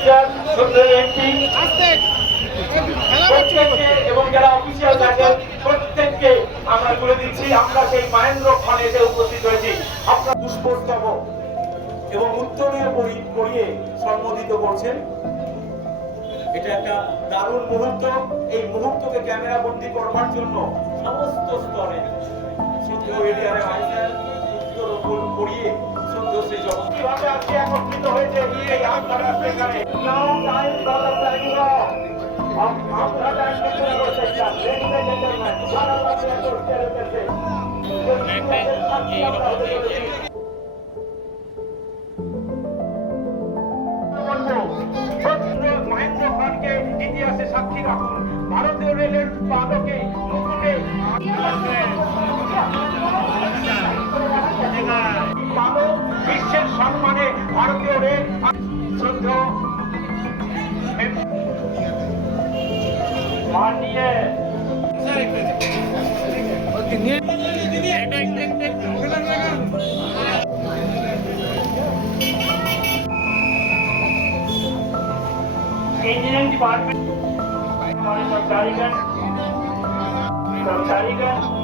Officer সুন্দর MP এবং যারা অফিসিয়াল আছেন প্রত্যেককে আমরা বলে দিচ্ছি। আমরা সেই মহেন্দ্র খানে এসে উপস্থিত হয়েছি। আপনার পুষ্পস্তবক এবং উত্তরীয় পরিয়ে সম্বোধিত করছেন। এটা একটা দারুণ মুহূর্ত। এই মুহূর্তকে ক্যামেরা বন্দি করবার জন্য সমস্ত স্তরে এরিয়ারে উত্তর উপর পড়িয়ে শুদ্ধ সেই জগৎ। কীভাবে আজকে একত্রিত হয়েছে এই আপনারা সেখানে নাও টাইম টাইম করতে সারা রাত इंजीनियरिंग डिपार्टमेंट हमारे कर्मचारीगण कर्मचारीगण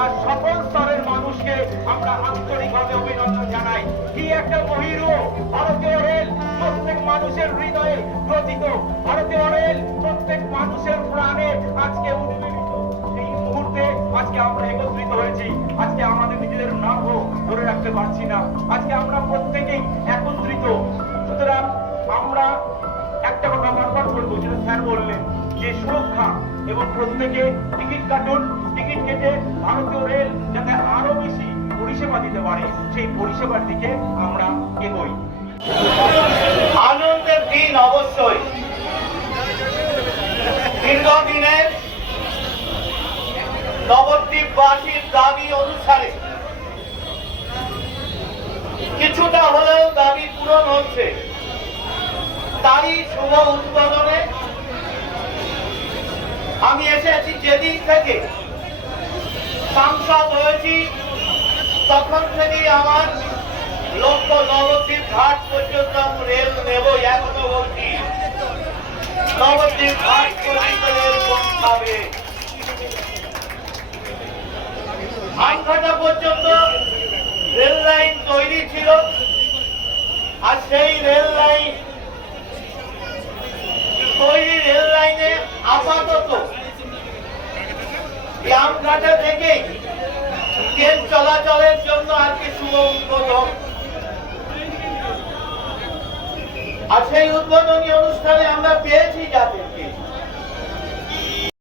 আর সকল স্তরের মানুষকে আমরা আন্তরিকভাবে অভিনন্দন জানাই। কি একটা মহিরু ভারতীয় রেল প্রত্যেক মানুষের হৃদয়ে প্রতীত। ভারতীয় রেল প্রত্যেক মানুষের প্রাণে আজকে উদ্বেলিত এই মুহূর্তে আজকে আমরা একত্রিত হয়েছি। আজকে আমাদের নিজেদের নাম ধরে রাখতে পারছি না। আজকে আমরা প্রত্যেকেই একত্রিত। সুতরাং আমরা একটা কথা বারবার এবং প্রত্যেকে টিকিট কাটুন, টিকিট কেটে ভারতীয় রেল যাতে আরও বেশি পরিষেবা দিতে পারে, সেই পরিষেবার দিকে আমরা এগোই। আনন্দের দিন অবশ্যই। দীর্ঘদিনের নবদ্বীপবাসীর দাবি অনুসারে কিছুটা হলেও দাবি পূরণ হচ্ছে। তারই শুভ উদ্বোধনে আমি এসেছি যেদিন থেকে সাংসদ হয়েছি, তখন থেকেই আমার লক্ষ্য নবদ্বীপ ঘাট পর্যন্ত আমি রেল নেব এখনও বলছি নবদ্বীপ ঘাট পর্যন্ত রেল পৌঁছাবে। আমঘাটা পর্যন্ত রেল লাইন তৈরি ছিল, আর সেই রেল লাইন তৈরি রেল লাইনে আপাতত। আমঘাটা থেকে ট্রেন চলাচলের জন্য আজকে শুভ উদ্বোধন। আর সেই উদ্বোধনী অনুষ্ঠানে আমরা পেয়েছি যাদের